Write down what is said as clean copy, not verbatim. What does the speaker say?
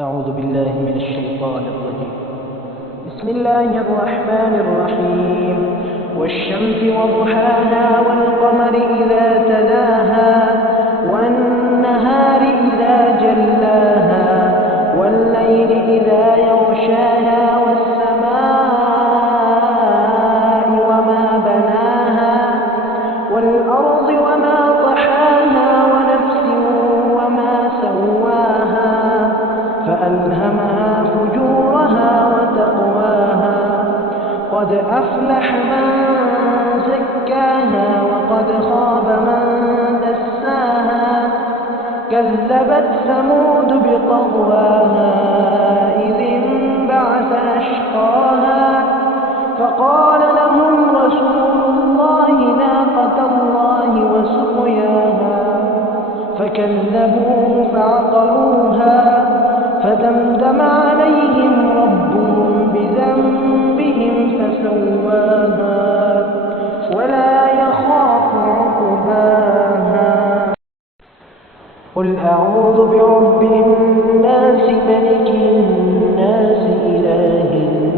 أعوذ بالله من الشيطان الرجيم. بسم الله الرحمن الرحيم. والشمس وضحاها والقمر إذا تلاها والنهار إذا جلاها والليل إذا يغشاها والسماء وما بناها والأرض وما طحاها ونفس وما سواها فألهمها فجورها وتقواها قد أفلح من زكاها وقد خاب من دساها كذبت ثمود بطغواها إذ انبعث أشقاها فقال لهم رسول الله ناقة الله وسقياها فكذبوه فعقروها فدمدم عليهم ربهم بذنبهم فسواها ولا يخاف عقباها. قل أعوذ برب الناس ملك الناس إله الناس